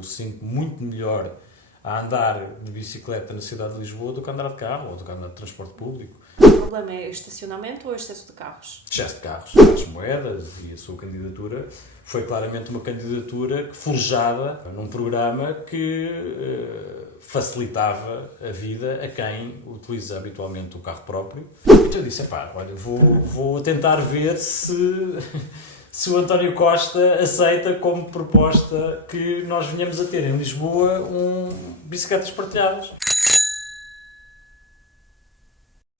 eu sinto muito melhor a andar de bicicleta na cidade de Lisboa do que a andar de carro ou do que a andar de transporte público. O problema é estacionamento ou excesso de carros? Excesso de carros, as moedas e a sua candidatura foi claramente uma candidatura forjada num programa que facilitava a vida a quem utiliza habitualmente o carro próprio. Então eu disse, olha, vou tentar ver se o António Costa aceita como proposta que nós venhamos a ter em Lisboa bicicletas partilhadas.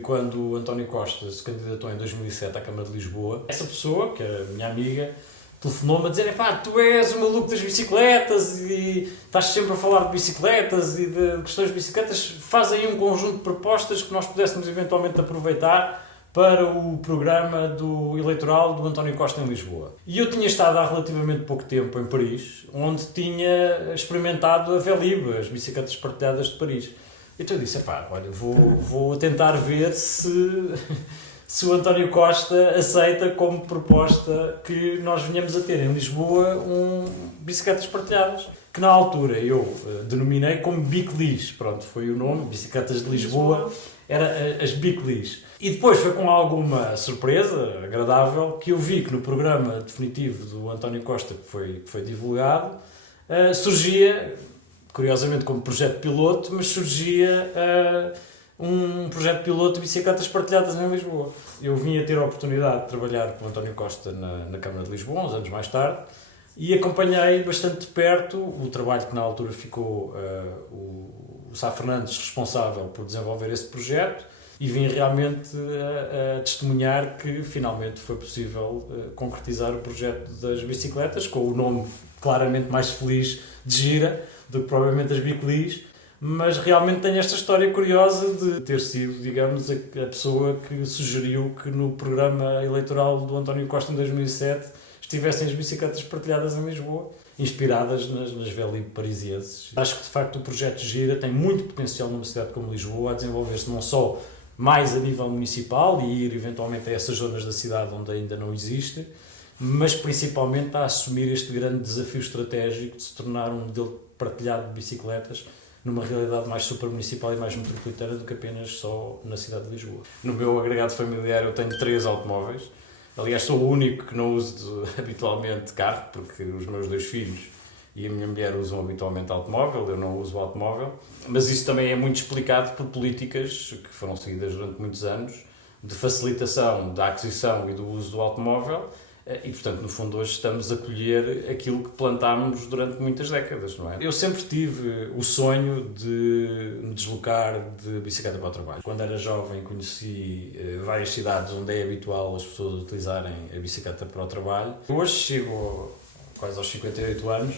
Quando o António Costa se candidatou em 2007 à Câmara de Lisboa, essa pessoa, que era minha amiga, telefonou-me a dizer: tu és o maluco das bicicletas e estás sempre a falar de bicicletas e de questões de bicicletas, faz aí um conjunto de propostas que nós pudéssemos eventualmente aproveitar para o programa eleitoral do António Costa em Lisboa. E eu tinha estado há relativamente pouco tempo em Paris, onde tinha experimentado a Vélib, as bicicletas partilhadas de Paris. Então eu disse, olha, vou tentar ver se o António Costa aceita como proposta que nós venhamos a ter em Lisboa bicicletas partilhadas, que na altura eu denominei como Biclis. Pronto, foi o nome, Bicicletas de Lisboa, era as Biclis. E depois foi com alguma surpresa agradável que eu vi que no programa definitivo do António Costa, que foi divulgado, surgia, curiosamente como projeto piloto, mas surgia um projeto piloto de bicicletas partilhadas em Lisboa. Eu vim a ter a oportunidade de trabalhar com o António Costa na Câmara de Lisboa, uns anos mais tarde, e acompanhei bastante de perto o trabalho que na altura ficou o Sá Fernandes responsável por desenvolver esse projeto, e vim realmente a testemunhar que finalmente foi possível concretizar o projeto das bicicletas, com o nome claramente mais feliz de Gira do que provavelmente as Biclis, mas realmente tenho esta história curiosa de ter sido, digamos, a pessoa que sugeriu que no programa eleitoral do António Costa em 2007 estivessem as bicicletas partilhadas em Lisboa, inspiradas nas Vélib parisienses. Acho que de facto o projeto Gira tem muito potencial numa cidade como Lisboa a desenvolver-se não só mais a nível municipal e ir eventualmente a essas zonas da cidade onde ainda não existe, mas principalmente a assumir este grande desafio estratégico de se tornar um modelo partilhado de bicicletas numa realidade mais supramunicipal e mais metropolitana do que apenas só na cidade de Lisboa. No meu agregado familiar eu tenho 3 automóveis. Aliás, sou o único que não uso habitualmente carro, porque os meus 2 filhos e a minha mulher usam habitualmente automóvel, eu não uso automóvel. Mas isso também é muito explicado por políticas que foram seguidas durante muitos anos de facilitação da aquisição e do uso do automóvel. E, portanto, no fundo, hoje estamos a colher aquilo que plantámos durante muitas décadas, não é? Eu sempre tive o sonho de me deslocar de bicicleta para o trabalho. Quando era jovem, conheci várias cidades onde é habitual as pessoas utilizarem a bicicleta para o trabalho. Hoje chego quase aos 58 anos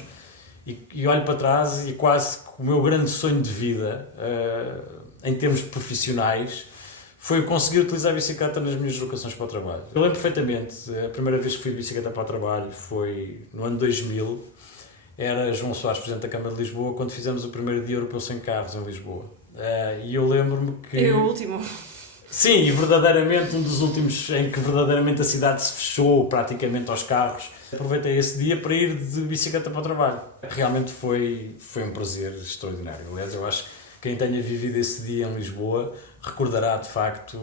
e olho para trás e quase que o meu grande sonho de vida, em termos profissionais, foi conseguir utilizar a bicicleta nas minhas deslocações para o trabalho. Eu lembro perfeitamente, a primeira vez que fui de bicicleta para o trabalho foi no ano 2000, era João Soares, Presidente da Câmara de Lisboa, quando fizemos o primeiro Dia Europeu Sem Carros em Lisboa. E eu lembro-me que... É o último. Sim, e verdadeiramente um dos últimos em que verdadeiramente a cidade se fechou praticamente aos carros. Aproveitei esse dia para ir de bicicleta para o trabalho. Realmente foi um prazer extraordinário. Aliás, eu acho que quem tenha vivido esse dia em Lisboa recordará de facto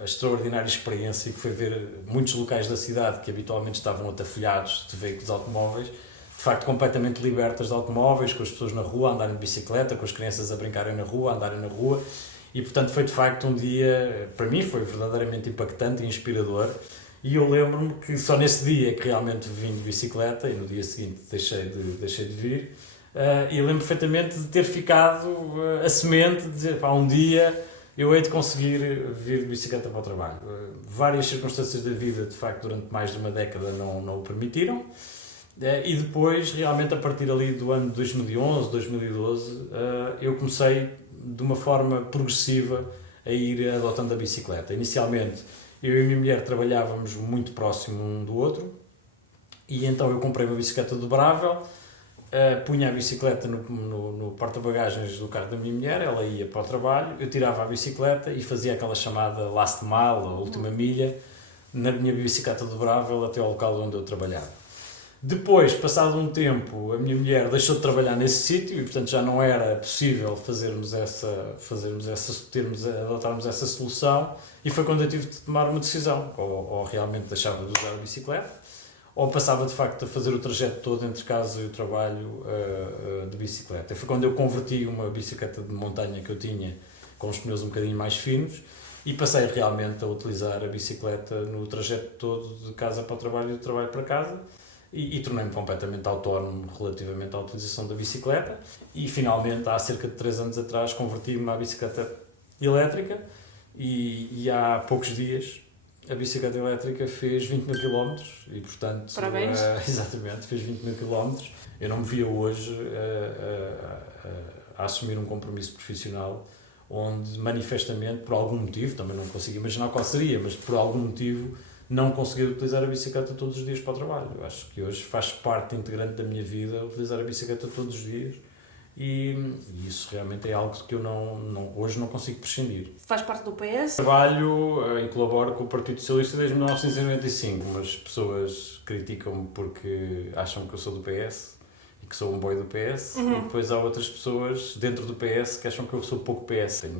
a extraordinária experiência que foi ver muitos locais da cidade que habitualmente estavam atafolhados de veículos automóveis, de facto completamente libertas de automóveis, com as pessoas na rua a andarem de bicicleta, com as crianças a brincarem na rua, a andarem na rua, e portanto foi de facto um dia, para mim foi verdadeiramente impactante e inspirador. E eu lembro-me que só nesse dia que realmente vim de bicicleta, e no dia seguinte deixei de vir. E lembro perfeitamente de ter ficado a semente de dizer, um dia eu hei de conseguir vir de bicicleta para o trabalho. Várias circunstâncias da vida, de facto, durante mais de uma década não o permitiram. E depois, realmente, a partir ali do ano 2011, 2012, eu comecei de uma forma progressiva a ir adotando a bicicleta. Inicialmente, eu e a minha mulher trabalhávamos muito próximo um do outro, e então eu comprei uma bicicleta dobrável, punha a bicicleta no porta-bagagens do carro da minha mulher, ela ia para o trabalho, eu tirava a bicicleta e fazia aquela chamada last mile, a última milha, na minha bicicleta dobrável até ao local onde eu trabalhava. Depois, passado um tempo, a minha mulher deixou de trabalhar nesse sítio e, portanto, já não era possível adotarmos essa solução, e foi quando eu tive de tomar uma decisão, ou realmente deixava de usar a bicicleta, ou passava de facto a fazer o trajeto todo entre casa e o trabalho de bicicleta. E foi quando eu converti uma bicicleta de montanha que eu tinha, com os pneus um bocadinho mais finos, e passei realmente a utilizar a bicicleta no trajeto todo de casa para o trabalho e do trabalho para casa, e tornei-me completamente autónomo relativamente à utilização da bicicleta, e finalmente, há cerca de 3 anos atrás, converti-me à bicicleta elétrica, e há poucos dias a bicicleta elétrica fez 20 mil km e, portanto... Parabéns! Exatamente, fez 20 mil km. Eu não me via hoje a assumir um compromisso profissional onde, manifestamente, por algum motivo, também não consigo imaginar qual seria, mas por algum motivo, não conseguir utilizar a bicicleta todos os dias para o trabalho. Eu acho que hoje faz parte integrante da minha vida utilizar a bicicleta todos os dias, e isso realmente é algo que eu hoje não consigo prescindir. Faz parte do PS? Trabalho e colaboro com o Partido Socialista desde 1995, mas pessoas criticam-me porque acham que eu sou do PS e que sou um boy do PS, e depois há outras pessoas dentro do PS que acham que eu sou pouco PS. Tenho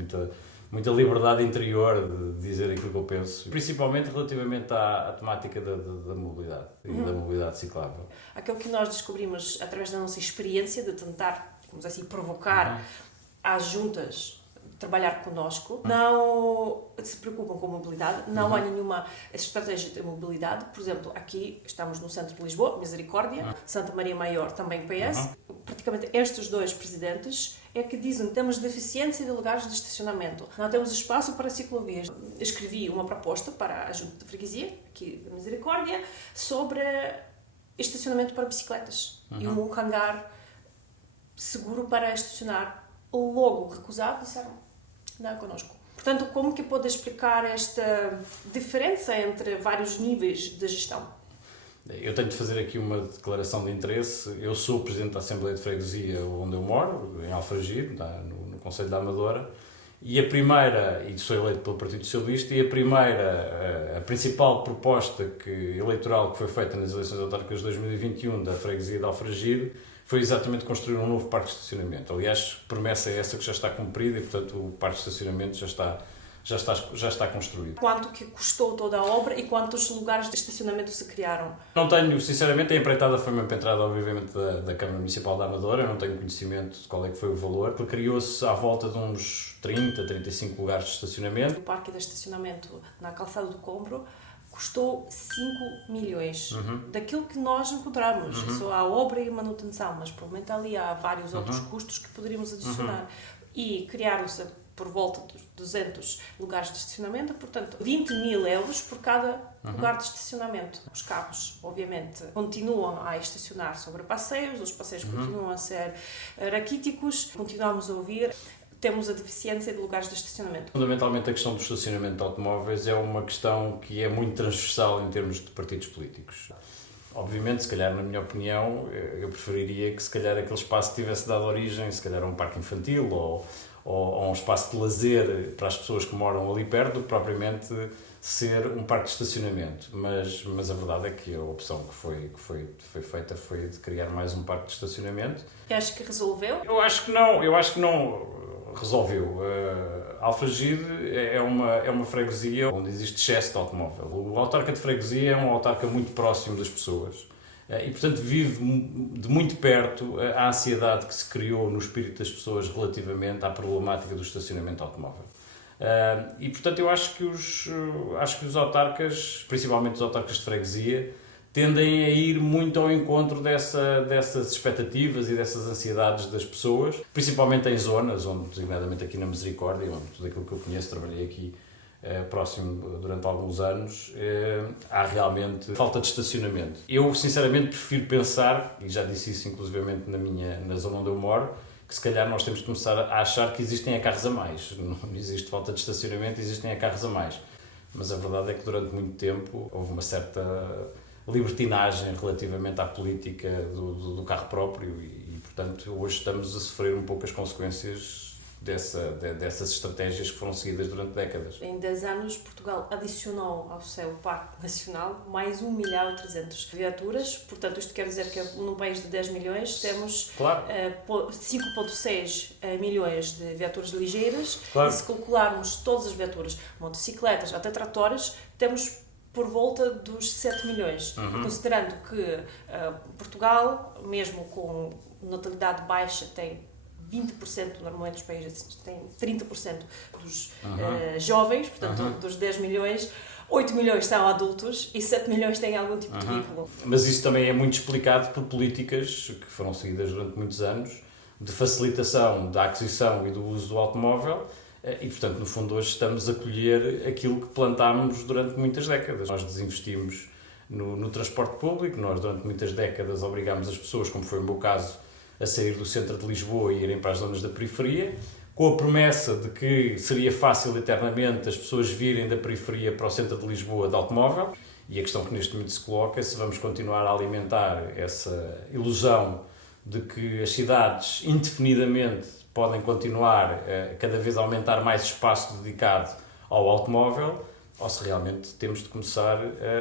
muita liberdade interior de dizer aquilo que eu penso, principalmente relativamente à temática da mobilidade e da mobilidade ciclável. Aquilo que nós descobrimos através da nossa experiência de tentar, vamos assim, provocar às juntas trabalhar connosco, não se preocupam com a mobilidade, não há nenhuma estratégia de mobilidade. Por exemplo, aqui estamos no centro de Lisboa, Misericórdia, Santa Maria Maior, também PS. Praticamente estes dois presidentes é que dizem que temos deficiência de lugares de estacionamento, não temos espaço para ciclovias. Escrevi uma proposta para a Junta de Freguesia, aqui da Misericórdia, sobre estacionamento para bicicletas e um hangar seguro para estacionar. Logo recusado, disseram não é connosco. Portanto, como que pode explicar esta diferença entre vários níveis de gestão? Eu tenho de fazer aqui uma declaração de interesse. Eu sou o Presidente da Assembleia de Freguesia onde eu moro, em Alfragide, no Concelho da Amadora, e sou eleito pelo Partido Socialista, e a principal proposta eleitoral que foi feita nas eleições autárquicas de 2021 da Freguesia de Alfragide foi exatamente construir um novo parque de estacionamento. Aliás, a promessa é essa que já está cumprida e, portanto, o parque de estacionamento já está construído. Quanto que custou toda a obra e quantos lugares de estacionamento se criaram? Não tenho, sinceramente, a empreitada foi uma empreitada, obviamente, da Câmara Municipal da Amadora, eu não tenho conhecimento de qual é que foi o valor, porque criou-se à volta de uns 30, 35 lugares de estacionamento. O parque de estacionamento na Calçada do Combro custou 5 milhões. Daquilo que nós encontramos. Só a obra e manutenção, mas provavelmente ali há vários outros custos que poderíamos adicionar. E criaram-se por volta dos 200 lugares de estacionamento, portanto 20 mil euros por cada lugar de estacionamento. Os carros, obviamente, continuam a estacionar sobre passeios, os passeios continuam a ser raquíticos, continuamos a ouvir. Temos a deficiência de lugares de estacionamento. Fundamentalmente, a questão do estacionamento de automóveis é uma questão que é muito transversal em termos de partidos políticos. Obviamente, se calhar, na minha opinião, eu preferiria que, se calhar, aquele espaço tivesse dado origem, se calhar, a um parque infantil ou a um espaço de lazer para as pessoas que moram ali perto, do que propriamente ser um parque de estacionamento. Mas a verdade é que a opção que foi feita foi de criar mais um parque de estacionamento. E acho que resolveu? Eu acho que não resolveu. Alfragide é uma freguesia onde existe excesso de automóvel. O autarca de freguesia é um autarca muito próximo das pessoas e, portanto, vive de muito perto a ansiedade que se criou no espírito das pessoas relativamente à problemática do estacionamento automóvel. E, portanto, eu acho que os autarcas, principalmente os autarcas de freguesia, tendem a ir muito ao encontro dessas expectativas e dessas ansiedades das pessoas, principalmente em zonas, onde, designadamente aqui na Misericórdia, onde tudo aquilo que eu conheço, trabalhei aqui próximo durante alguns anos, há realmente falta de estacionamento. Eu, sinceramente, prefiro pensar, e já disse isso inclusivamente na zona onde eu moro, que se calhar nós temos de começar a achar que existem carros a mais. Não existe falta de estacionamento, existem carros a mais. Mas a verdade é que durante muito tempo houve uma certa libertinagem relativamente à política do carro próprio e, portanto, hoje estamos a sofrer um pouco as consequências dessas estratégias que foram seguidas durante décadas. Em 10 anos, Portugal adicionou ao seu Parque Nacional mais 1.300.000 viaturas. Portanto, isto quer dizer que num país de 10 milhões temos Claro. 5,6 milhões de viaturas ligeiras. Claro. E se calcularmos todas as viaturas, motocicletas, até tratores, temos por volta dos 7 milhões. Considerando que Portugal, mesmo com natalidade baixa, tem 20%, normalmente os países têm 30% dos jovens, portanto, dos 10 milhões, 8 milhões são adultos e 7 milhões têm algum tipo de vínculo. Mas isso também é muito explicado por políticas que foram seguidas durante muitos anos de facilitação da aquisição e do uso do automóvel e, portanto, no fundo, hoje estamos a colher aquilo que plantámos durante muitas décadas. Nós desinvestimos no transporte público, nós durante muitas décadas obrigámos as pessoas, como foi o meu caso, a sair do centro de Lisboa e irem para as zonas da periferia, com a promessa de que seria fácil eternamente as pessoas virem da periferia para o centro de Lisboa de automóvel. E a questão que neste momento se coloca é se vamos continuar a alimentar essa ilusão de que as cidades indefinidamente podem continuar a cada vez aumentar mais espaço dedicado ao automóvel, ou se realmente temos de começar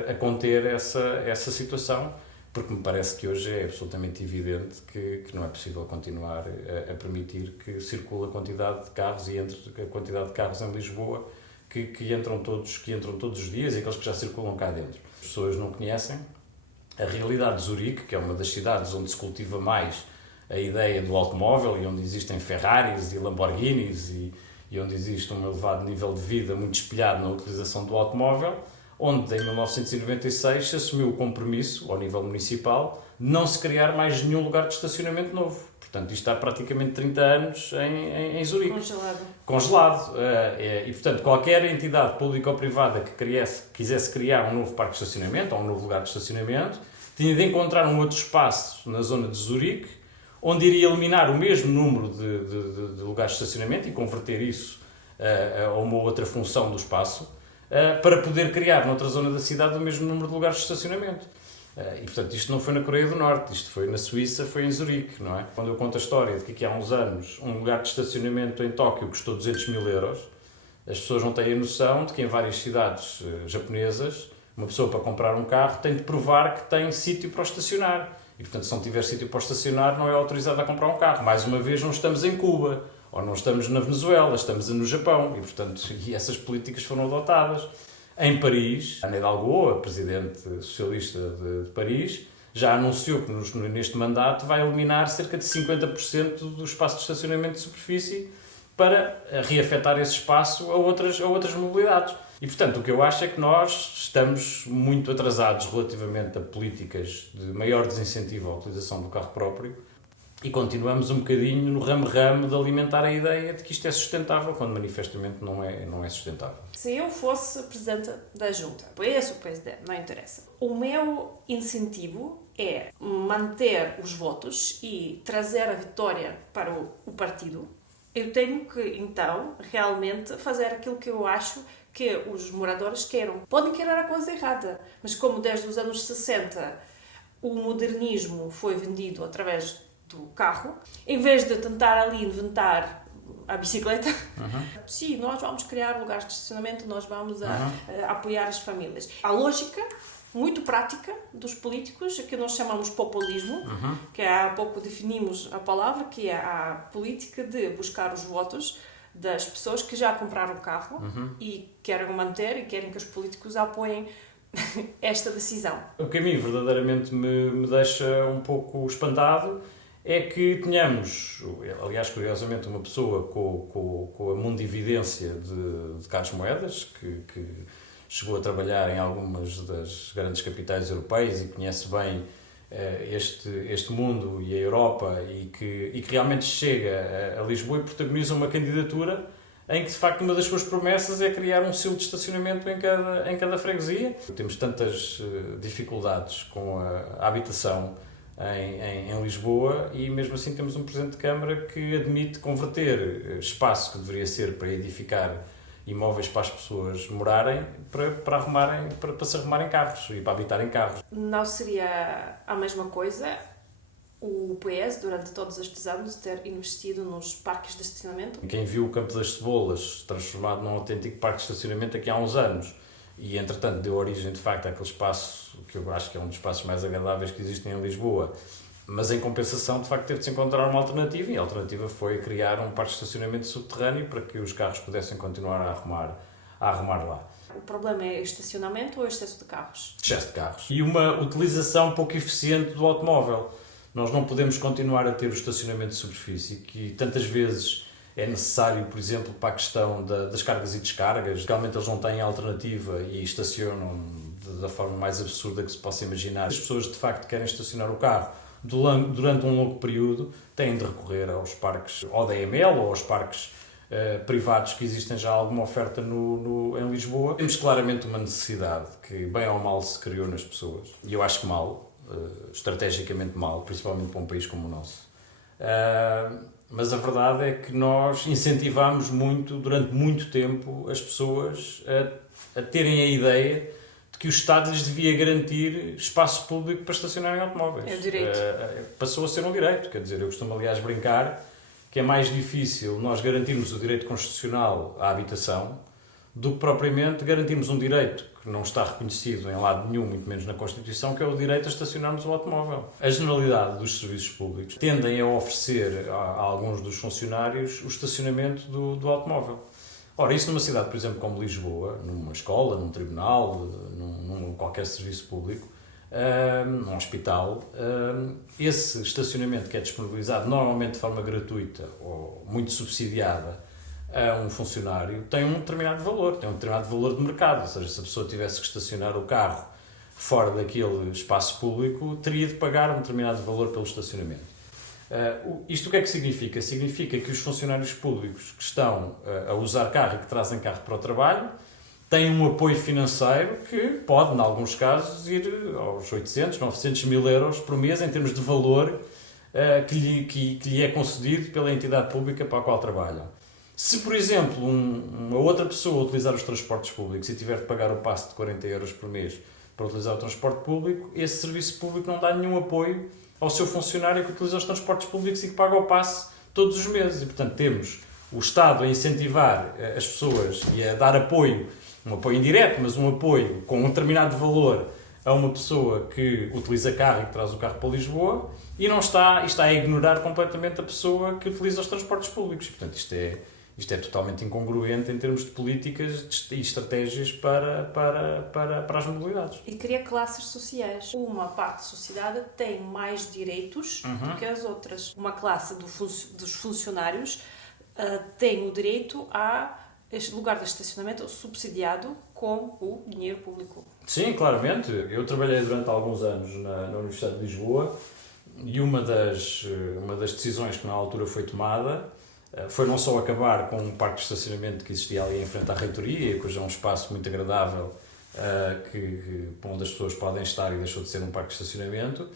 a conter essa situação, porque me parece que hoje é absolutamente evidente que não é possível continuar a permitir que circule a quantidade de carros e entre a quantidade de carros em Lisboa que entram todos os dias e aqueles que já circulam cá dentro. As pessoas não conhecem a realidade de Zurique, que é uma das cidades onde se cultiva mais a ideia do automóvel e onde existem Ferraris e Lamborghinis e onde existe um elevado nível de vida muito espelhado na utilização do automóvel, onde em 1996 se assumiu o compromisso, ao nível municipal, de não se criar mais nenhum lugar de estacionamento novo. Portanto, isto há praticamente 30 anos em Zurique. Congelado. E, portanto, qualquer entidade pública ou privada que quisesse criar um novo parque de estacionamento ou um novo lugar de estacionamento, tinha de encontrar um outro espaço na zona de Zurique, onde iria eliminar o mesmo número de lugares de estacionamento e converter isso a uma outra função do espaço, para poder criar noutra zona da cidade o mesmo número de lugares de estacionamento. E, portanto, isto não foi na Coreia do Norte, isto foi na Suíça, foi em Zurique, não é? Quando eu conto a história de que aqui há uns anos um lugar de estacionamento em Tóquio custou 200 mil euros, as pessoas não têm a noção de que em várias cidades japonesas, uma pessoa para comprar um carro tem de provar que tem sítio para o estacionar. E, portanto, se não tiver sítio para estacionar, não é autorizado a comprar um carro. Mais uma vez, não estamos em Cuba, ou não estamos na Venezuela, estamos no Japão. E, portanto, essas políticas foram adotadas. Em Paris, Anne Hidalgo, a presidente socialista de Paris, já anunciou que neste mandato vai eliminar cerca de 50% do espaço de estacionamento de superfície para reafetar esse espaço a outras mobilidades. E, portanto, o que eu acho é que nós estamos muito atrasados relativamente a políticas de maior desincentivo à utilização do carro próprio e continuamos um bocadinho no ramo-ramo de alimentar a ideia de que isto é sustentável, quando manifestamente não é sustentável. Se eu fosse presidente da Junta, PS ou PSD, não interessa. O meu incentivo é manter os votos e trazer a vitória para o partido. Eu tenho que, então, realmente fazer aquilo que eu acho que os moradores queiram. Podem querer a coisa errada, mas como desde os anos 60 o modernismo foi vendido através do carro, em vez de tentar ali inventar a bicicleta, sim, nós vamos criar lugares de estacionamento, nós vamos apoiar as famílias. A lógica muito prática dos políticos, que nós chamamos populismo, que há pouco definimos a palavra, que é a política de buscar os votos das pessoas que já compraram carro e querem manter e querem que os políticos apoiem esta decisão. O que a mim verdadeiramente me deixa um pouco espantado é que tenhamos, aliás, curiosamente, uma pessoa com a mundividência de Carlos Moedas, que chegou a trabalhar em algumas das grandes capitais europeias e conhece bem este mundo e a Europa e que realmente chega a Lisboa e protagoniza uma candidatura em que, de facto, uma das suas promessas é criar um silo de estacionamento em cada freguesia. Temos tantas dificuldades com a habitação em Lisboa e, mesmo assim, temos um Presidente de Câmara que admite converter espaço que deveria ser para edificar imóveis para as pessoas morarem, para se arrumarem carros e para habitarem carros. Não seria a mesma coisa o PS, durante todos estes anos, ter investido nos parques de estacionamento. Quem viu o Campo das Cebolas transformado num autêntico parque de estacionamento aqui há uns anos e, entretanto, deu origem, de facto, àquele espaço que eu acho que é um dos espaços mais agradáveis que existem em Lisboa, mas, em compensação, de facto, teve de se encontrar uma alternativa e a alternativa foi criar um parque de estacionamento subterrâneo para que os carros pudessem continuar a arrumar lá. O problema é estacionamento ou excesso de carros? Excesso de carros. E uma utilização pouco eficiente do automóvel. Nós não podemos continuar a ter o estacionamento de superfície, que tantas vezes é necessário, por exemplo, para a questão das cargas e descargas. Realmente eles não têm alternativa e estacionam da forma mais absurda que se possa imaginar. As pessoas, de facto, querem estacionar o carro durante um longo período, têm de recorrer aos parques ODML ou aos parques privados que existem já alguma oferta em Lisboa. Temos claramente uma necessidade que, bem ou mal, se criou nas pessoas. E eu acho que mal, estrategicamente mal, principalmente para um país como o nosso. Mas a verdade é que nós incentivamos muito, durante muito tempo, as pessoas a terem a ideia de que o Estado lhes devia garantir espaço público para estacionarem automóveis. É o direito. Passou a ser um direito, quer dizer, eu costumo aliás brincar que é mais difícil nós garantirmos o direito constitucional à habitação do que propriamente garantirmos um direito que não está reconhecido em lado nenhum, muito menos na Constituição, que é o direito a estacionarmos o automóvel. A generalidade dos serviços públicos tendem a oferecer a alguns dos funcionários o estacionamento do automóvel. Ora, isso numa cidade, por exemplo, como Lisboa, numa escola, num tribunal, num qualquer serviço público, num hospital, esse estacionamento que é disponibilizado normalmente de forma gratuita ou muito subsidiada a um funcionário tem um determinado valor de mercado, ou seja, se a pessoa tivesse que estacionar o carro fora daquele espaço público, teria de pagar um determinado valor pelo estacionamento. Isto o que é que significa? Significa que os funcionários públicos que estão a usar carro e que trazem carro para o trabalho têm um apoio financeiro que pode, em alguns casos, ir aos 800, 900 mil euros por mês em termos de valor que lhe é concedido pela entidade pública para a qual trabalham. Se, por exemplo, uma outra pessoa utilizar os transportes públicos e tiver de pagar o passe de 40 euros por mês para utilizar o transporte público, esse serviço público não dá nenhum apoio ao seu funcionário que utiliza os transportes públicos e que paga o passe todos os meses. E, portanto, temos o Estado a incentivar as pessoas e a dar apoio, um apoio indireto, mas um apoio com um determinado valor a uma pessoa que utiliza carro e que traz o carro para Lisboa e está a ignorar completamente a pessoa que utiliza os transportes públicos. E, portanto, isto é totalmente incongruente em termos de políticas e estratégias para as mobilidades. E cria classes sociais. Uma parte da sociedade tem mais direitos do que as outras. Uma classe dos funcionários tem o direito a este lugar de estacionamento subsidiado com o dinheiro público. Sim, claramente. Eu trabalhei durante alguns anos na Universidade de Lisboa e uma das decisões que na altura foi tomada foi não só acabar com um parque de estacionamento que existia ali em frente à reitoria, cujo é um espaço muito agradável onde as pessoas podem estar e deixou de ser um parque de estacionamento.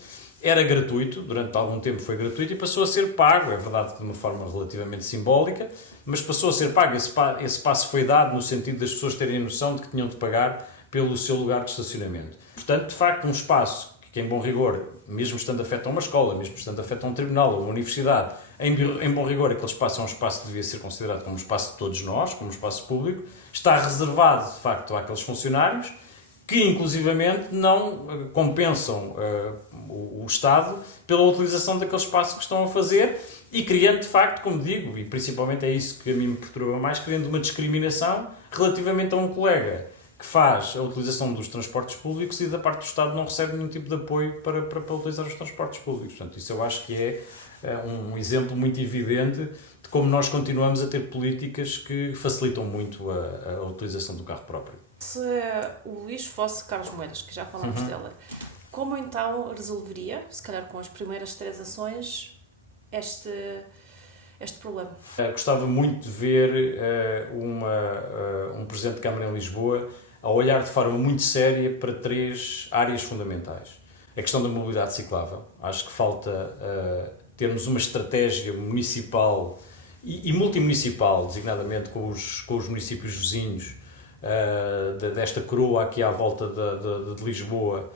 Era gratuito, durante algum tempo foi gratuito e passou a ser pago, é verdade que de uma forma relativamente simbólica, mas passou a ser pago. Esse passo foi dado no sentido das pessoas terem a noção de que tinham de pagar pelo seu lugar de estacionamento. Portanto, de facto, um espaço que em bom rigor, mesmo estando afeto a uma escola, mesmo estando afeto a um tribunal ou uma universidade, em bom rigor aquele espaço é um espaço que devia ser considerado como um espaço de todos nós, como um espaço público, está reservado, de facto, àqueles funcionários que, inclusivamente, não compensam o Estado pela utilização daquele espaço que estão a fazer e criando, de facto, como digo, e principalmente é isso que a mim me perturba mais, criando uma discriminação relativamente a um colega que faz a utilização dos transportes públicos e da parte do Estado não recebe nenhum tipo de apoio para utilizar os transportes públicos. Portanto, isso eu acho que é um exemplo muito evidente de como nós continuamos a ter políticas que facilitam muito a utilização do carro próprio. Se o Luís fosse Carlos Moedas, que já falámos dele, como então resolveria, se calhar com as primeiras 3 ações, este problema? Gostava muito de ver um Presidente de Câmara em Lisboa a olhar de forma muito séria para 3 áreas fundamentais. A questão da mobilidade ciclável. Acho que falta termos uma estratégia municipal e multimunicipal, designadamente com os municípios vizinhos, desta coroa aqui à volta de Lisboa,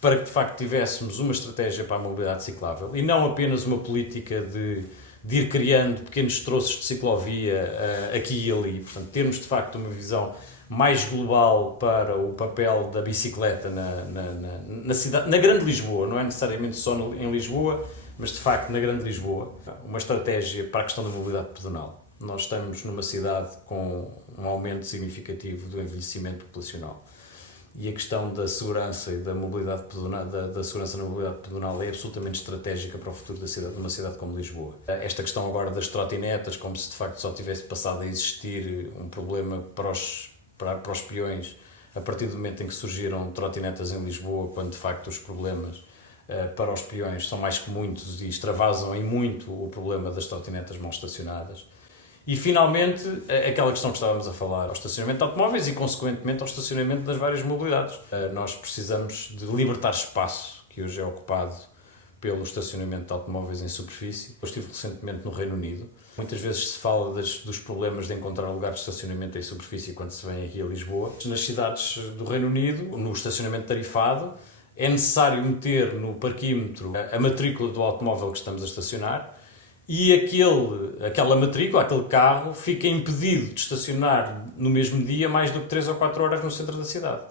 para que de facto tivéssemos uma estratégia para a mobilidade ciclável e não apenas uma política de ir criando pequenos troços de ciclovia aqui e ali. Portanto, termos de facto uma visão mais global para o papel da bicicleta na cidade, na Grande Lisboa, não é necessariamente só em Lisboa, mas de facto na Grande Lisboa. Uma estratégia para a questão da mobilidade pedonal. Nós estamos numa cidade com um aumento significativo do envelhecimento populacional. E a questão da segurança e da mobilidade pedonal, da segurança na mobilidade pedonal é absolutamente estratégica para o futuro da cidade, de uma cidade como Lisboa. Esta questão agora das trotinetas, como se de facto só tivesse passado a existir um problema para os peões, a partir do momento em que surgiram trotinetas em Lisboa, quando de facto os problemas para os peões são mais que muitos e extravasam em muito o problema das trotinetas mal estacionadas. E, finalmente, aquela questão que estávamos a falar, ao estacionamento de automóveis e, consequentemente, ao estacionamento das várias mobilidades. Nós precisamos de libertar espaço, que hoje é ocupado pelo estacionamento de automóveis em superfície. Eu estive recentemente no Reino Unido. Muitas vezes se fala dos problemas de encontrar lugares de estacionamento em superfície quando se vem aqui a Lisboa. Nas cidades do Reino Unido, no estacionamento tarifado, é necessário meter no parquímetro a matrícula do automóvel que estamos a estacionar, e aquela matrícula, aquele carro, fica impedido de estacionar no mesmo dia mais do que 3 ou 4 horas no centro da cidade.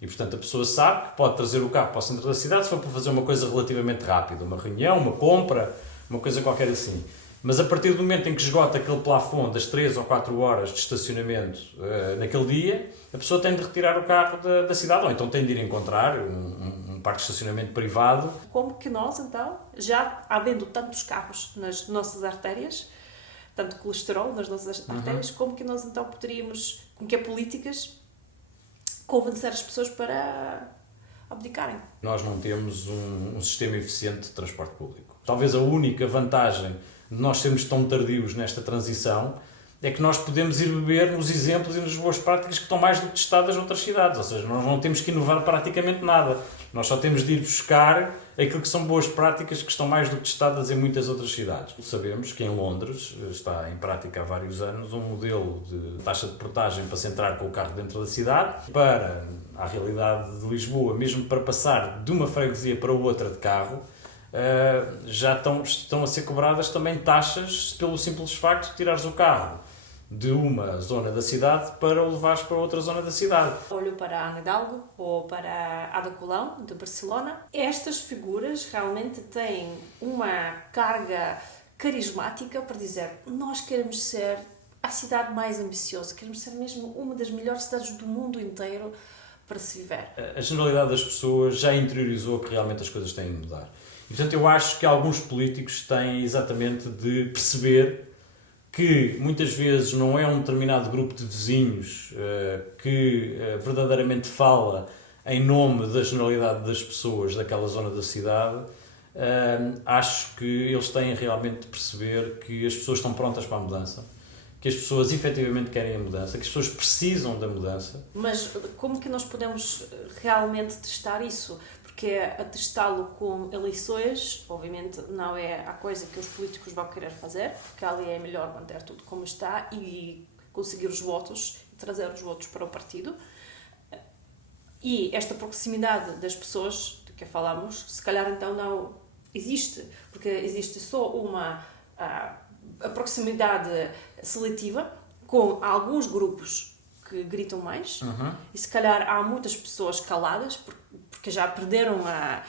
E, portanto, a pessoa sabe que pode trazer o carro para o centro da cidade se for para fazer uma coisa relativamente rápida, uma reunião, uma compra, uma coisa qualquer assim. Mas a partir do momento em que esgota aquele plafond das 3 ou 4 horas de estacionamento naquele dia, a pessoa tem de retirar o carro da cidade, ou então tem de ir encontrar um parque de estacionamento privado. Como que nós, então, já havendo tantos carros nas nossas artérias, tanto colesterol nas nossas artérias, como que nós, então, poderíamos, com que políticas, convencer as pessoas para abdicarem? Nós não temos um sistema eficiente de transporte público. Talvez a única vantagem de nós sermos tão tardios nesta transição é que nós podemos ir beber nos exemplos e nas boas práticas que estão mais do que testadas noutras cidades. Ou seja, nós não temos que inovar praticamente nada. Nós só temos de ir buscar aquilo que são boas práticas que estão mais do que testadas em muitas outras cidades. Sabemos que em Londres está em prática há vários anos um modelo de taxa de portagem para se entrar com o carro dentro da cidade. Para a realidade de Lisboa, mesmo para passar de uma freguesia para outra de carro, já estão a ser cobradas também taxas pelo simples facto de tirares o carro de uma zona da cidade para o levares para outra zona da cidade. Olho para a Ana Hidalgo ou para a Ada Colau, de Barcelona. Estas figuras realmente têm uma carga carismática para dizer: nós queremos ser a cidade mais ambiciosa, queremos ser mesmo uma das melhores cidades do mundo inteiro para se viver. A generalidade das pessoas já interiorizou que realmente as coisas têm de mudar. E, portanto, eu acho que alguns políticos têm exatamente de perceber que muitas vezes não é um determinado grupo de vizinhos que verdadeiramente fala em nome da generalidade das pessoas daquela zona da cidade. Acho que eles têm realmente de perceber que as pessoas estão prontas para a mudança, que as pessoas efetivamente querem a mudança, que as pessoas precisam da mudança. Mas como que nós podemos realmente testar isso? Porque a testá-lo com eleições, obviamente, não é a coisa que os políticos vão querer fazer, porque ali é melhor manter tudo como está e conseguir os votos, trazer os votos para o partido. E esta proximidade das pessoas de que falamos, se calhar então não existe, porque existe só uma a proximidade seletiva com alguns grupos que gritam mais, e se calhar há muitas pessoas caladas porque já perderam a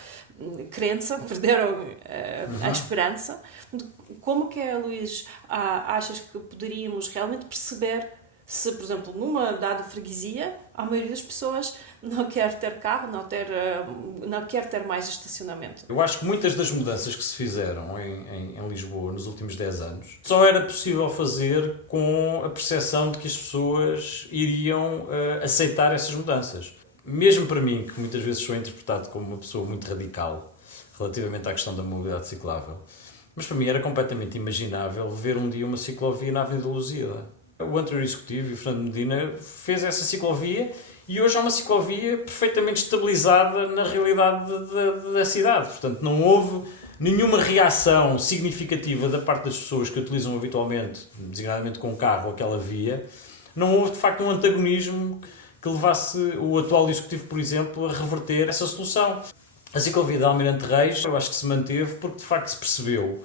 crença, perderam a esperança. Como que, Luís, achas que poderíamos realmente perceber se, por exemplo, numa dada freguesia, a maioria das pessoas não quer ter carro, não quer ter mais estacionamento? Eu acho que muitas das mudanças que se fizeram em Lisboa nos últimos 10 anos só era possível fazer com a percepção de que as pessoas iriam aceitar essas mudanças. Mesmo para mim, que muitas vezes sou interpretado como uma pessoa muito radical relativamente à questão da mobilidade ciclável, mas para mim era completamente imaginável ver um dia uma ciclovia na Avenida Lusíada. O anterior executivo, o Fernando Medina, fez essa ciclovia e hoje há uma ciclovia perfeitamente estabilizada na realidade da cidade. Portanto, não houve nenhuma reação significativa da parte das pessoas que utilizam habitualmente, designadamente com o carro, aquela via. Não houve, de facto, um antagonismo que levasse o atual executivo, por exemplo, a reverter essa solução. A ciclovia de Almirante Reis, eu acho que se manteve porque de facto se percebeu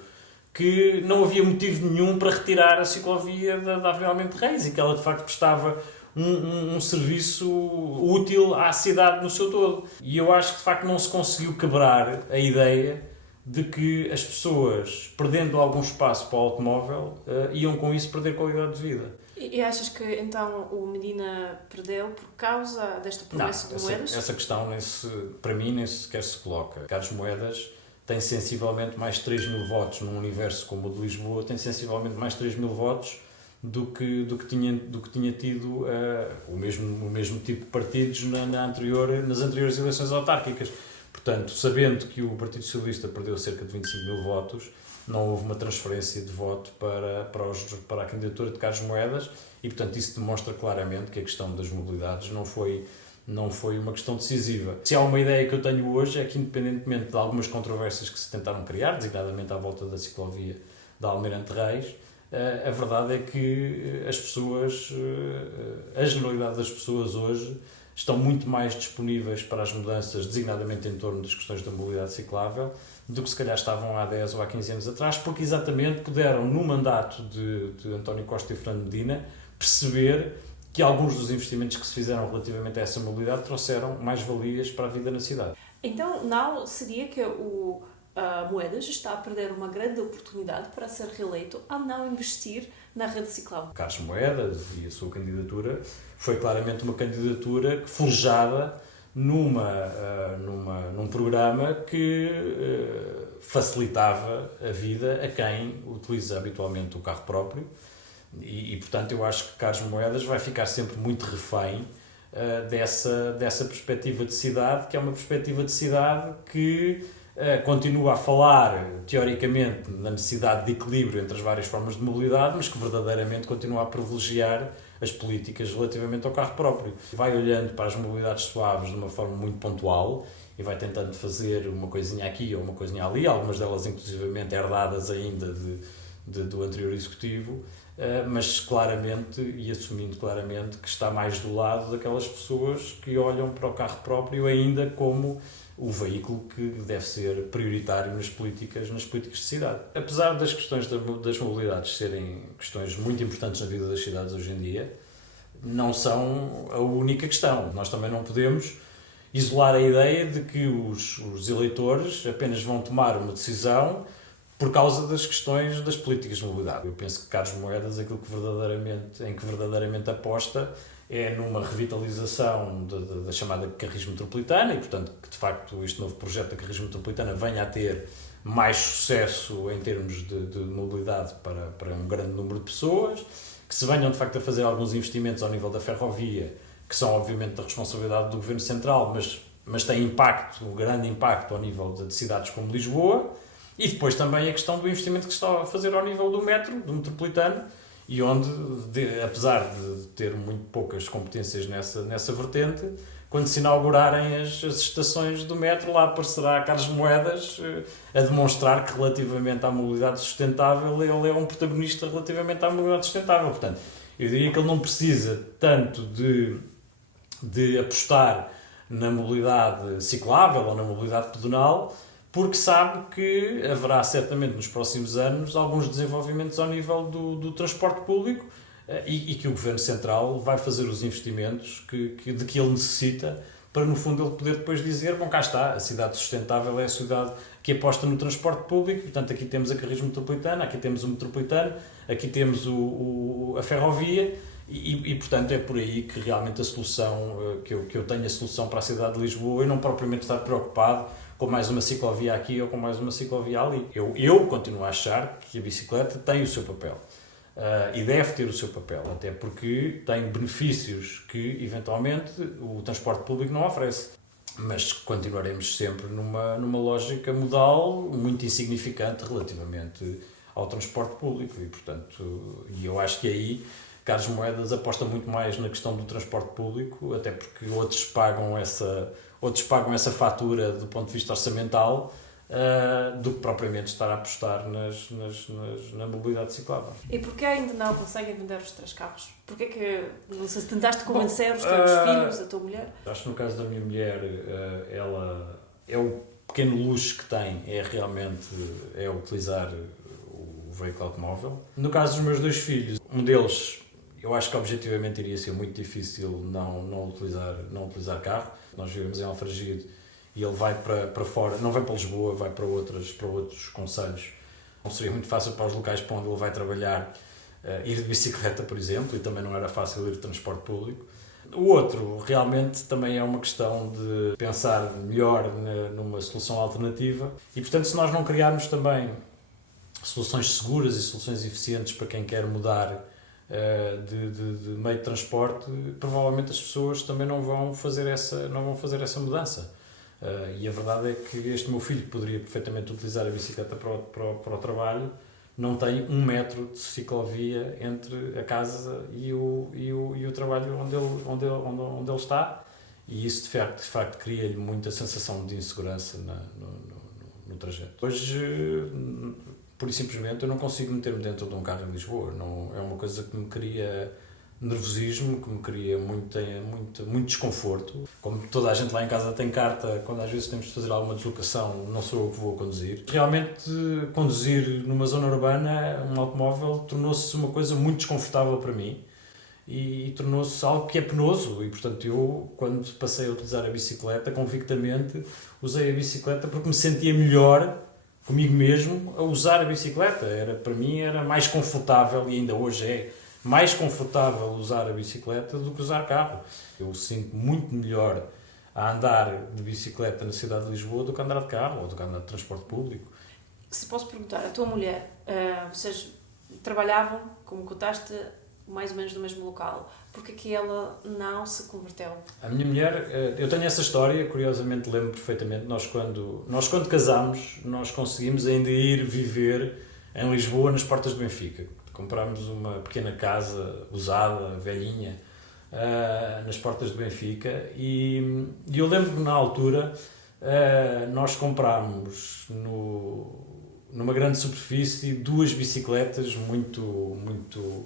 que não havia motivo nenhum para retirar a ciclovia da Avenida Almirante Reis e que ela de facto prestava um serviço útil à cidade no seu todo. E eu acho que de facto não se conseguiu quebrar a ideia de que as pessoas, perdendo algum espaço para o automóvel, iam com isso perder qualidade de vida. E achas que então o Medina perdeu por causa desta promessa de Moedas? Essa questão, para mim, nem sequer se coloca. Carlos Moedas tem sensivelmente mais 3.000 votos num universo como o de Lisboa, tem sensivelmente mais 3.000 votos do que tinha tido o mesmo tipo de partidos nas anteriores eleições autárquicas. Portanto, sabendo que o Partido Socialista perdeu cerca de 25.000 votos, não houve uma transferência de voto para a candidatura de Carlos Moedas e, portanto, isso demonstra claramente que a questão das mobilidades não foi uma questão decisiva. Se há uma ideia que eu tenho hoje é que, independentemente de algumas controvérsias que se tentaram criar, designadamente à volta da ciclovia da Almirante Reis, a verdade é que as pessoas, a generalidade das pessoas hoje, estão muito mais disponíveis para as mudanças, designadamente em torno das questões da mobilidade ciclável, do que se calhar estavam há 10 ou há 15 anos atrás, porque exatamente puderam, no mandato de António Costa e Fernando Medina, perceber que alguns dos investimentos que se fizeram relativamente a essa mobilidade trouxeram mais-valias para a vida na cidade. Então, não seria que o Moedas está a perder uma grande oportunidade para ser reeleito ao não investir na rede ciclável? Carlos Moedas e a sua candidatura foi claramente uma candidatura forjada num programa que facilitava a vida a quem utiliza habitualmente o carro próprio e, portanto, eu acho que Carlos Moedas vai ficar sempre muito refém dessa perspectiva de cidade, que é uma perspectiva de cidade que continua a falar, teoricamente, na necessidade de equilíbrio entre as várias formas de mobilidade, mas que verdadeiramente continua a privilegiar as políticas relativamente ao carro próprio. Vai olhando para as mobilidades suaves de uma forma muito pontual e vai tentando fazer uma coisinha aqui ou uma coisinha ali, algumas delas inclusivamente herdadas ainda do anterior executivo, mas claramente e assumindo claramente que está mais do lado daquelas pessoas que olham para o carro próprio ainda como o veículo que deve ser prioritário nas políticas de cidade. Apesar das questões das mobilidades serem questões muito importantes na vida das cidades hoje em dia, não são a única questão. Nós também não podemos isolar a ideia de que os eleitores apenas vão tomar uma decisão por causa das questões das políticas de mobilidade. Eu penso que Carlos Moedas, aquilo em que verdadeiramente aposta, é numa revitalização da chamada Carris Metropolitana e, portanto, que de facto este novo projeto da Carris Metropolitana venha a ter mais sucesso em termos de mobilidade para um grande número de pessoas, que se venham de facto a fazer alguns investimentos ao nível da ferrovia, que são obviamente da responsabilidade do Governo Central, mas têm um grande impacto ao nível de cidades como Lisboa, e depois também a questão do investimento que se está a fazer ao nível do metro, do metropolitano, e onde, apesar de ter muito poucas competências nessa vertente, quando se inaugurarem as estações do metro, lá aparecerá Carlos Moedas a demonstrar que relativamente à mobilidade sustentável ele é um protagonista relativamente à mobilidade sustentável. Portanto, eu diria que ele não precisa tanto de apostar na mobilidade ciclável ou na mobilidade pedonal, porque sabe que haverá certamente nos próximos anos alguns desenvolvimentos ao nível do transporte público e que o Governo Central vai fazer os investimentos de que ele necessita para, no fundo, ele poder depois dizer, bom, cá está, a cidade sustentável é a cidade que aposta no transporte público, portanto aqui temos a Carris Metropolitana, aqui temos o metropolitano, aqui temos a ferrovia e, portanto, é por aí que realmente a solução, que eu tenho a solução para a cidade de Lisboa e não propriamente estar preocupado com mais uma ciclovia aqui ou com mais uma ciclovia ali. Eu continuo a achar que a bicicleta tem o seu papel e deve ter o seu papel, até porque tem benefícios que, eventualmente, o transporte público não oferece. Mas continuaremos sempre numa lógica modal muito insignificante relativamente ao transporte público e, portanto, eu acho que aí Carlos Moedas aposta muito mais na questão do transporte público, até porque outros pagam essa fatura do ponto de vista orçamental do que propriamente estar a apostar na mobilidade ciclável. E porquê ainda não conseguem vender os 3 carros? Porquê que, não sei se tentaste convencer os teus filhos, a tua mulher? Acho que no caso da minha mulher, ela é pequeno luxo que tem é realmente utilizar o veículo automóvel. No caso dos meus 2 filhos, um deles, eu acho que objetivamente iria ser muito difícil não utilizar carro. Nós vivemos em Alfragide e ele vai para fora, não vai para Lisboa, vai para outros concelhos. Não seria muito fácil para os locais para onde ele vai trabalhar ir de bicicleta, por exemplo, e também não era fácil ir de transporte público. O outro, realmente, também é uma questão de pensar melhor numa solução alternativa e, portanto, se nós não criarmos também soluções seguras e soluções eficientes para quem quer mudar de meio de transporte, provavelmente as pessoas também não vão fazer essa mudança. E a verdade é que este meu filho, que poderia perfeitamente utilizar a bicicleta para o trabalho, não tem 1 metro de ciclovia entre a casa e o trabalho onde ele está, e isso de facto cria-lhe muita sensação de insegurança no trajeto. Hoje, pura e simplesmente, eu não consigo meter-me dentro de um carro em Lisboa. Não, é uma coisa que me cria nervosismo, que me cria muito desconforto. Como toda a gente lá em casa tem carta, quando às vezes temos de fazer alguma deslocação, não sou eu que vou conduzir. Realmente, conduzir numa zona urbana, um automóvel, tornou-se uma coisa muito desconfortável para mim e tornou-se algo que é penoso. E, portanto, eu, quando passei a utilizar a bicicleta, convictamente usei a bicicleta porque me sentia melhor comigo mesmo a usar a bicicleta. Para mim era mais confortável, e ainda hoje é mais confortável usar a bicicleta do que usar carro. Eu sinto muito melhor a andar de bicicleta na cidade de Lisboa do que andar de carro ou do que andar de transporte público. Se posso perguntar, a tua mulher, vocês trabalhavam, como contaste, mais ou menos no mesmo local. Porque é que ela não se converteu? A minha mulher, eu tenho essa história, curiosamente lembro perfeitamente, nós quando casámos, nós conseguimos ainda ir viver em Lisboa, nas portas de Benfica. Comprámos uma pequena casa usada, velhinha, nas portas de Benfica, e eu lembro que na altura nós comprámos numa grande superfície 2 bicicletas muito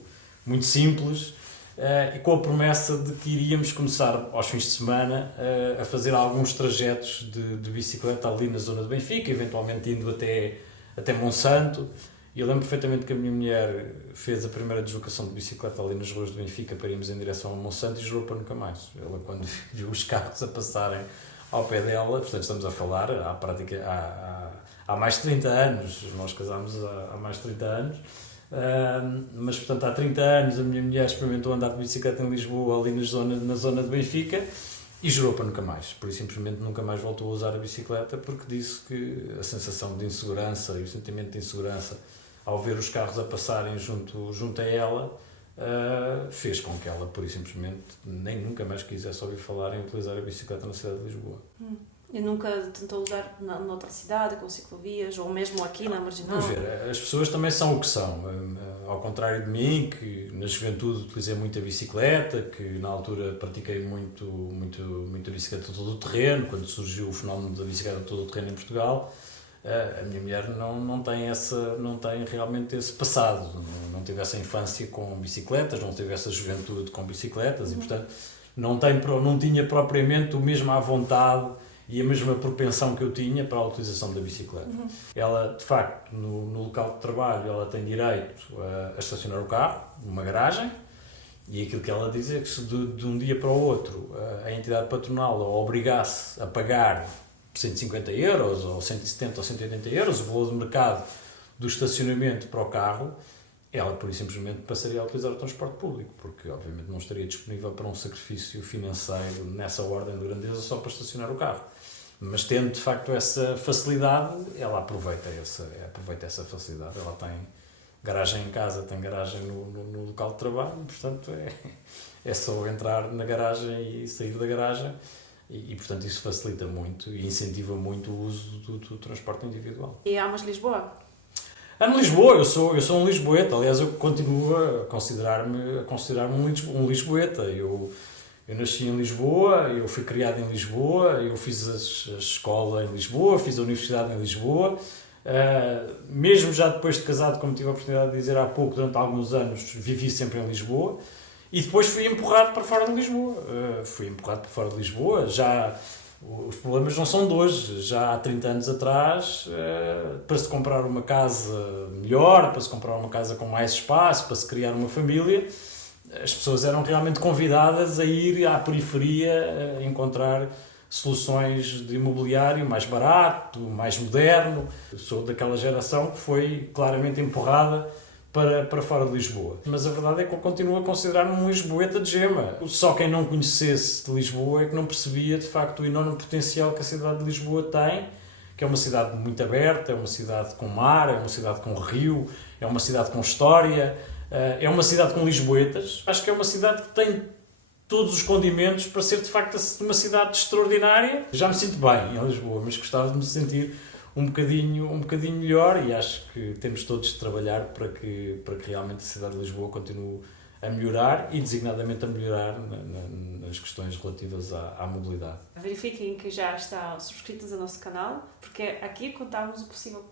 simples, e com a promessa de que iríamos começar aos fins de semana a fazer alguns trajetos de bicicleta ali na zona de Benfica, eventualmente indo até Monsanto. E eu lembro perfeitamente que a minha mulher fez a primeira deslocação de bicicleta ali nas ruas de Benfica para irmos em direção a Monsanto e jurou para nunca mais. Ela, quando viu os carros a passarem ao pé dela, portanto estamos a falar há mais de 30 anos, nós casámos há mais de 30 anos, mas portanto há 30 anos a minha mulher experimentou andar de bicicleta em Lisboa, ali na zona de Benfica, e jurou para nunca mais. Por isso, simplesmente nunca mais voltou a usar a bicicleta, porque disse que a sensação de insegurança e o sentimento de insegurança ao ver os carros a passarem junto a ela, fez com que ela, por isso simplesmente, nem nunca mais quisesse ouvir falar em utilizar a bicicleta na cidade de Lisboa. E nunca tentou usar noutra cidade, com ciclovias, ou mesmo aqui na Marginal? Vamos ver, as pessoas também são o que são. Ao contrário de mim, que na juventude utilizei muito a bicicleta, que na altura pratiquei muito a bicicleta todo o terreno, quando surgiu o fenómeno da bicicleta todo o terreno em Portugal, a minha mulher não tem realmente esse passado, não teve essa infância com bicicletas, não teve essa juventude com bicicletas, e portanto não tinha propriamente o mesmo à vontade e a mesma propensão que eu tinha para a utilização da bicicleta. Ela, de facto, no local de trabalho, ela tem direito a estacionar o carro numa garagem, e aquilo que ela diz é que se de um dia para o outro a entidade patronal a obrigasse a pagar 150 euros, ou 170 ou 180 euros, o valor de mercado do estacionamento para o carro, ela, por isso, simplesmente passaria a utilizar o transporte público, porque, obviamente, não estaria disponível para um sacrifício financeiro nessa ordem de grandeza só para estacionar o carro. Mas, tendo, de facto, essa facilidade, ela aproveita essa facilidade. Ela tem garagem em casa, tem garagem no local de trabalho, portanto, é só entrar na garagem e sair da garagem, e portanto, isso facilita muito e incentiva muito o uso do transporte individual. E amas Lisboa? Amo Lisboa, eu sou um lisboeta, aliás eu continuo a considerar-me um lisboeta. Eu nasci em Lisboa, eu fui criado em Lisboa, eu fiz a escola em Lisboa, fiz a universidade em Lisboa, mesmo já depois de casado, como tive a oportunidade de dizer há pouco, durante alguns anos vivi sempre em Lisboa, e depois fui empurrado para fora de Lisboa, já Os problemas não são de hoje. Já há 30 anos atrás, para se comprar uma casa melhor, para se comprar uma casa com mais espaço, para se criar uma família, as pessoas eram realmente convidadas a ir à periferia encontrar soluções de imobiliário mais barato, mais moderno. Eu sou daquela geração que foi claramente empurrada para fora de Lisboa. Mas a verdade é que eu continuo a considerar-me um lisboeta de gema. Só quem não conhecesse de Lisboa é que não percebia, de facto, o enorme potencial que a cidade de Lisboa tem, que é uma cidade muito aberta, é uma cidade com mar, é uma cidade com rio, é uma cidade com história, é uma cidade com lisboetas. Acho que é uma cidade que tem todos os condimentos para ser, de facto, uma cidade extraordinária. Já me sinto bem em Lisboa, mas gostava de me sentir um bocadinho melhor, e acho que temos todos de trabalhar para que realmente a cidade de Lisboa continue a melhorar, e designadamente a melhorar nas questões relativas à mobilidade. Verifiquem que já estão subscritos ao nosso canal, porque aqui contamos o possível